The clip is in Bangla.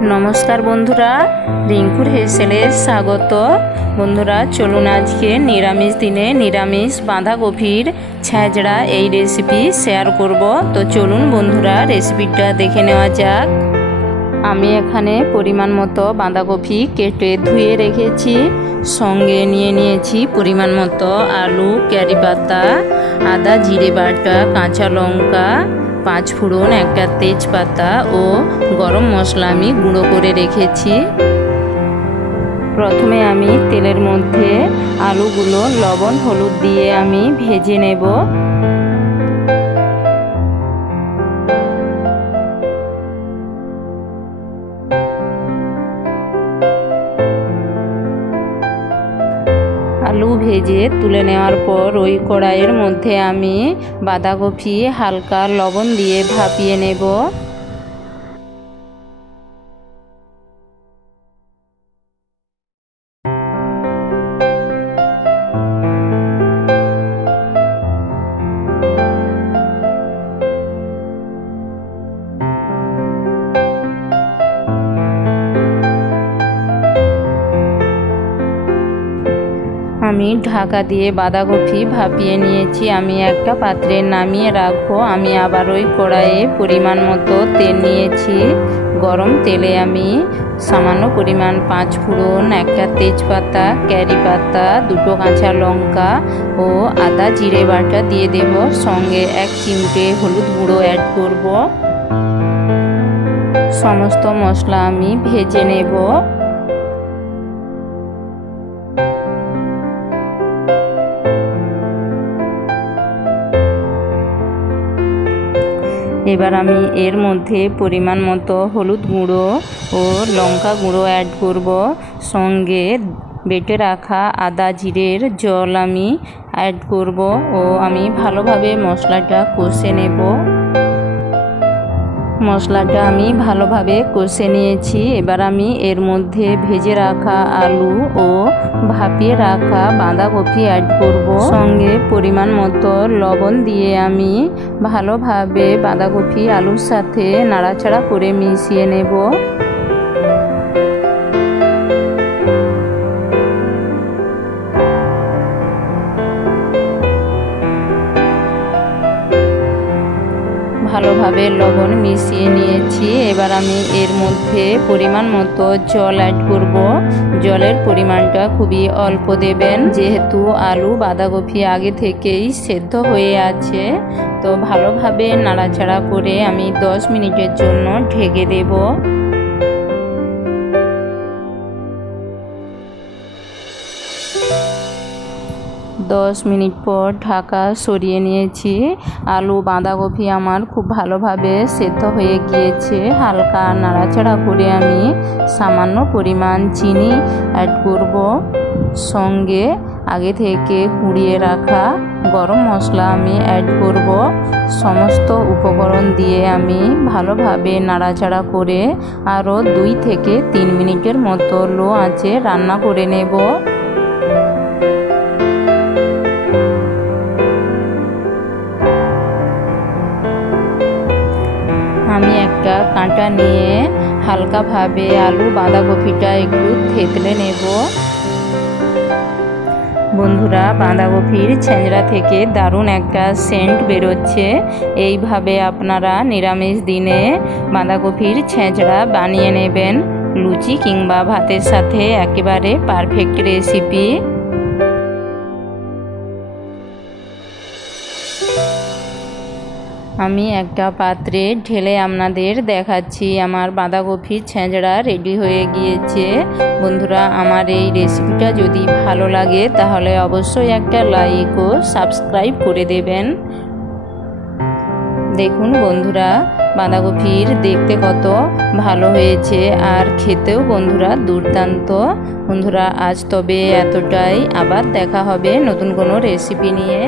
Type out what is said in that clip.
नमस्कार बंधुरा रिंकुर हेसेले स्वागत। बंधुरा चलुन आज के निरामिष दिने निरामिष बाँधाकपिर छेঁচড়া এই रेसिपि शेयर करब। तो चलुन बंधुरा रेसिपिटा देखे नेওয়া যাক। আমি এখানে পরিমাণ মতো বাঁধাকপি কেটে ধুয়ে রেখেছি। সঙ্গে নিয়ে নিয়েছি পরিমাণ মতো আলু, কারি পাতা, আদা জিরে বাটা, কাঁচা লঙ্কা, 5 ফোড়ন, একটা তেজপাতা ও গরম মশলা আমি গুঁড়ো করে রেখেছি। প্রথমে আমি তেলের মধ্যে আলুগুলো লবণ হলুদ দিয়ে আমি ভেজে নেব। आलू भेजे तुले नेওয়ার पर ওই কড়াইয়ের মধ্যে আমি বাঁধাকপি হালকা লবণ দিয়ে ভাপিয়ে নেব। আমি ঢাকা দিয়ে বাঁধাকপি ভাপিয়ে নিয়েছি। আমি একটা পাত্রে নামিয়ে রাখবো। আমি আবার ওই কড়াইয়ে পরিমাণ মতো তেল নিয়েছি। গরম তেলে আমি সামান্য পরিমাণ 5 ফোড়ন, একটা তেজপাতা, কারি পাতা, 2টো কাঁচা লঙ্কা ও আদা জিরে বাটা দিয়ে দেব। সঙ্গে 1 চিমটে হলুদ গুঁড়ো অ্যাড করব। সমস্ত মশলা আমি ভেজে নেব। এবার আমি এর মধ্যে পরিমাণ মতো হলুদ গুঁড়ো ও লঙ্কা গুঁড়ো অ্যাড করব। সঙ্গে বেটে রাখা আদা জিরের জল আমি অ্যাড করব ও আমি ভালোভাবে মশলাটা কষে নেব। মশলাটা আমি ভালোভাবে কষে নিয়েছি। এবার আমি এর মধ্যে ভেজে রাখা আলু ও ভাপিয়ে রাখা বাঁধাকপি অ্যাড করব। সঙ্গে পরিমাণ মতো লবণ দিয়ে আমি ভালোভাবে বাঁধাকপি আলুর সাথে নাড়াচাড়া করে মিশিয়ে নেব। ভালোভাবে লবণ মিশিয়ে নিয়েছি। এবার আমি এর মধ্যে পরিমাণ মতো জল অ্যাড করব। জলের পরিমাণটা খুবই অল্প দেবেন, যেহেতু আলু বাঁধাকপি আগে থেকেই সেদ্ধ হয়ে আছে। তো ভালোভাবে নাড়াচাড়া করে আমি 10 মিনিটের জন্য ঢেকে দেব। 10 মিনিট পর ঢাকা সরিয়ে নিয়েছি। আলু বাঁধাকপি আমার খুব ভালোভাবে সেদ্ধ হয়ে গিয়েছে। হালকা নাড়াচাড়া করে আমি সামান্য পরিমাণ চিনি অ্যাড করব। সঙ্গে আগে থেকে গুঁড়িয়ে রাখা গরম মশলা আমি অ্যাড করব। সমস্ত উপকরণ দিয়ে আমি ভালোভাবে নাড়াচাড়া করে আরও 2 থেকে 3 মিনিটের মতো লো আঁচে রান্না করে নেব। আমি একটা কাঁটা নিয়ে হালকাভাবে আলু বাঁধাকপিটা একটু থেতলে নেব। বন্ধুরা, বাঁধাকপির ছ্যাঁচড়া থেকে দারুণ একটা সেন্ট বেরোচ্ছে। এইভাবে আপনারা নিরামিষ দিনে বাঁধাকপির ছ্যাঁচড়া বানিয়ে নেবেন। লুচি কিংবা ভাতের সাথে একেবারে পারফেক্ট রেসিপি। আমি একটা পাত্রে ঢেলে আপনাদের দেখাচ্ছি। আমার বাঁধাকপির ছ্যাঁচড়া রেডি হয়ে গিয়েছে। বন্ধুরা, আমার এই রেসিপিটা যদি ভালো লাগে তাহলে অবশ্যই একটা লাইক ও সাবস্ক্রাইব করে দেবেন। দেখুন বন্ধুরা, বাঁধাকপির দেখতে কত ভালো হয়েছে আর খেতেও বন্ধুরা দুর্দান্ত। বন্ধুরা, আজ তবে এতটাই। আবার দেখা হবে নতুন কোনো রেসিপি নিয়ে।